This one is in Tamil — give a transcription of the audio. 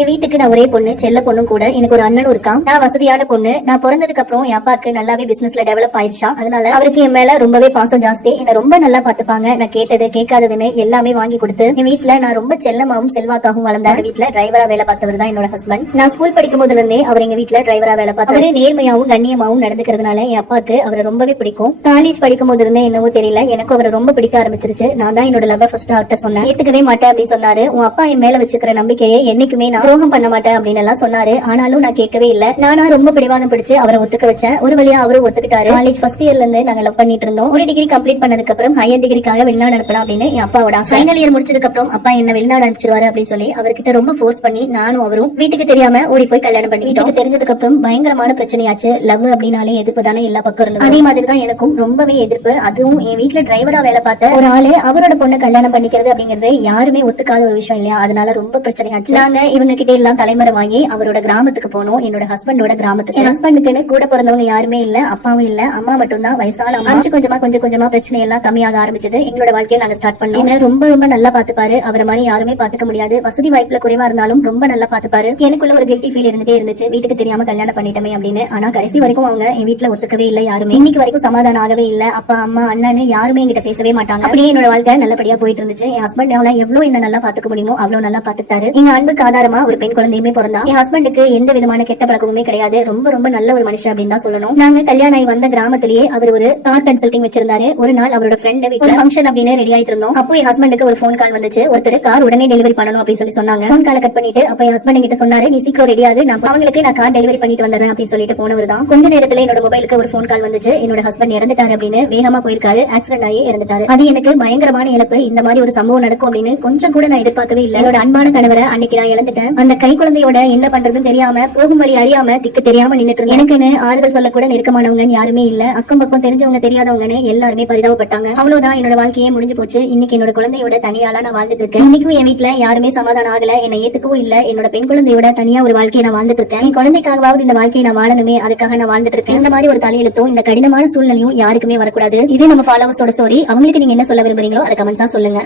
என் வீட்டுக்கு நான் ஒரே பொண்ணு, செல்ல பொண்ணும் கூட. எனக்கு ஒரு அண்ணனும் இருக்கான். நான் வசதியான பொண்ணு. நான் பிறந்ததுக்கு அப்புறம் என் அப்பாக்கு நல்லாவே பிசினஸ்ல டெவலப் ஆயிடுச்சா. அதனால அவருக்கு என் மேல ரொம்பவே பாசம் ஜாஸ்தி. என்ன ரொம்ப நல்லா பாத்துப்பாங்க. நான் கேட்டது கேட்காததுன்னு எல்லாமே வாங்கி கொடுத்து என் வீட்டுல நான் ரொம்ப செல்லமாவும் செல்வாக்காகவும் வளர்ந்தேன். வீட்டுல டிரைவரா வேலை பார்த்தவர் தான் என்னோட ஹஸ்பண்ட். நான் ஸ்கூல் படிக்கும் போதுல இருந்தே அவர் எங்க வீட்டுல டிரைவரா வேலை பார்த்தவர். நேர்மையாவும் கண்ணியமாவும் நடந்துக்கிறதுனால என் அப்பாக்கு அவரை ரொம்பவே பிடிக்கும். காலேஜ் படிக்கும் போது இருந்தே என்னவோ தெரியல, எனக்கு அவரை ரொம்ப பிடிக்க ஆரம்பிச்சிருச்சு. நான் தான் என்னோட லவ் ஃபர்ஸ்ட் அவர்கிட்ட சொன்னேன். ஏத்துக்கவே மாட்டேன் அப்படின்னு சொன்னாரு. உன் அப்பா என் மேல வச்சுக்கிற நம்பிக்கையை என்னைக்குமே நான் துரோகம் பண்ண மாட்டேன் அப்படின்னு எல்லாம் சொன்னாரு. ஆனாலும் நான் கேட்கவே இல்ல. நானா ரொம்ப பிடிவாதம் பிடிச்சு அவரை ஒத்துக்க வச்சேன். ஒரு வழியா அவரும் ஒத்துக்கிட்டாரு. காலேஜ் ஃபர்ஸ்ட் இயர்ல இருந்து நாங்க லவ் பண்ணிட்டு இருந்தோம். ஒரு டிகிரி கம்ப்ளீட் பண்ணதுக்கு அப்புறம் ஹையர் டிகிரிக்காக வெளிநாடு அனுப்பலாம் அப்படின்னு என் அப்பாவோட ஃபைனல் இயர் முடிச்சதுக்கு அப்புறம் அப்பா என்ன வெளிநாடு அனுப்பிச்சிருவாரு அப்படின்னு சொல்லி அவர்கிட்ட ரொம்ப ஃபோர்ஸ் பண்ணி நானும் அவரும் வீட்டுக்கு தெரியாம ஓடி போய் கல்யாணம் பண்ணிட்டோம். தெரிஞ்சதுக்கு அப்புறம் பயங்கரமான பிரச்சனையாச்சு. லவ் அப்படின்னாலே எதிர்ப்பு தானே எல்லா பக்கம் இருந்தது. அதே மாதிரி தான் எனக்கும் ரொம்பவே எதிர்ப்பு. அதுவும் என் வீட்டுல டிரைவரா வேலை பார்த்த ஒரு ஆளு அவரோட பொண்ணை கல்யாணம் பண்ணிக்கிறது அப்படிங்கிறது யாருமே ஒத்துக்காத ஒரு விஷயம் இல்லையா. அதனால ரொம்ப பிரச்சனையாச்சு. நாங்க இவங்க கிட்ட எல்லாம் தலைமுறை வாங்கி அவரோட கிராமத்துக்கு போனோம். என்னோட ஹஸ்பண்டோட கிராமத்துக்கு. என் ஹஸ்பண்டுக்குன்னு கூட பிறந்தவங்க யாருமே இல்ல, அப்பாவும் இல்ல, அம்மா மட்டும் தான். வயசான அம்மா. கொஞ்சம் கொஞ்சமா பிரச்சனை எல்லாம் கம்மியாக ஆரம்பிச்சது. எங்களோட வாழ்க்கையை நாங்க ஸ்டார்ட் பண்ணோம். ரொம்ப ரொம்ப நல்லா பாத்துப்பாரு. அவரை மாதிரி யாருமே பாத்துக்க முடியாது. வசதி வாய்ப்புல குறைவா இருந்தாலும் ரொம்ப நல்லா பாத்துப்பாரு. எனக்குள்ள ஒரு கில்ட்டி ஃபீல் இருந்துட்டே இருந்துச்சு, வீட்டுக்கு தெரியாம கல்யாணம் பண்ணிட்டோமே அப்படின்னு. ஆனா கடைசி வரைக்கும் அவங்க என் வீட்டுல ஒத்துக்கவே இல்லை. யாருமே இன்னைக்கு வரைக்கும் சமாதானம் ஆகவே இல்ல. அப்பா அம்மா அண்ணன்னு யாருமே என்கிட்ட பேசவே மாட்டாங்க. அப்படியே என்னோட வாழ்க்கை நல்லபடியா போயிட்டு இருந்துச்சு. என் ஹஸ்பண்ட் எவ்வளவு என்ன நல்லா பாத்துக்க முடியுமோ அவ்வளவு நல்லா பாத்துட்டாரு. எங்க அன்புக்கு ஆதாரமா ஒரு பெண் குழந்தையுமே பிறந்தா. என் ஹஸ்பண்டுக்கு எந்த விதமான கெட்ட பழக்கமுமே கிடையாது. ரொம்ப ரொம்ப நல்ல ஒரு மனுஷன் அப்படின்னு தான் சொல்லணும். நாங்க கல்யாணம் ஆகி வந்த கிராமத்திலேயே அவர் ஒரு கார் கன்சல்டிங் வச்சிருந்தாரு. ஒரு நாள் அவரோட ஃப்ரெண்ட் வீட்டுல ஃபங்க்ஷன் அப்படின்னு ரெடி ஆயிட்டு இருந்தோம். அப்போ என் ஹஸ்பண்டுக்கு ஒரு போன் கால் வந்துச்சு. ஒருத்தர் கார் உடனே டெலிவரி பண்ணணும் அப்படின்னு சொல்லி சொன்னாங்க. போன் காலை கட் பண்ணிட்டு அப்ப என் ஹஸ்பண்ட் கிட்ட சொன்னாரு, நீ சீக்கிரம் ரெடி ஆகு, நான் அவங்களுக்கு நான் கார் டெலிவரி பண்ணிட்டு வந்துறேன் அப்படின்னு சொல்லிட்டு போனவர் தான். கொஞ்ச நேரத்துல என்னோட மொபைலுக்கு ஒரு போன் கால் வந்துச்சு. என்னோட ஹஸ்பண்ட் இறந்துட்டாரு அப்படின்னு. வேகமா போயிருக்காரு, ஆக்சிடென்ட் ஆகி இறந்துட்டாரு. அது எனக்கு பயங்கரமான இழப்பு. இந்த மாதிரி ஒரு சம்பவம் நடக்கும் அப்படின்னு கொஞ்சம் கூட நான் எதிர்பார்க்கவே இல்லை. என்னோட அன்பான கணவரை அன்னைக்கு நான் இழந்துட்டேன். அந்த கை குழந்தையோட என்ன பண்றதுன்னு தெரியாம, போகும் வழி அறியாம, திக்கு தெரியாம நின்னுட்டு எனக்குன்னு ஆறுதல் சொல்ல கூட நெருக்கமானவங்க யாருமே இல்ல. அக்கம் பக்கம் தெரிஞ்சவங்க தெரியாதவங்கன்னு எல்லாருமே பரிதாபப்பட்டாங்க. அவ்வளவுதான், என்னோட வாழ்க்கையே முடிஞ்சு போச்சு. இன்னைக்கு என்னோட குழந்தையோட தனியால நான் வாழ்ந்துட்டு இருக்கேன். இன்னைக்கும் என் வீட்டுல யாருமே சமாதானம் ஆகல, என்னை ஏத்துக்கவும் இல்ல. என்னோட பெண் குழந்தையோட தனியா ஒரு வாழ்க்கையை நான் வாழ்ந்துட்டு இருக்கேன். என் குழந்தைக்காகவாவது இந்த வாழ்க்கையை நான் வாழணுமே, அதுக்காக நான் வாழ்ந்துட்டு இருக்கேன். இந்த மாதிரி ஒரு தலையெழுத்தும் இந்த கடினமான சூழ்நிலையும் யாருக்குமே வரக்கூடாது. இதே நம்ம ஃபாலோவர்ஸோட ஸ்டோரி. அவங்களுக்கு நீங்க என்ன சொல்ல விரும்புறீங்களோ அதை கமெண்ட்ஸா சொல்லுங்க.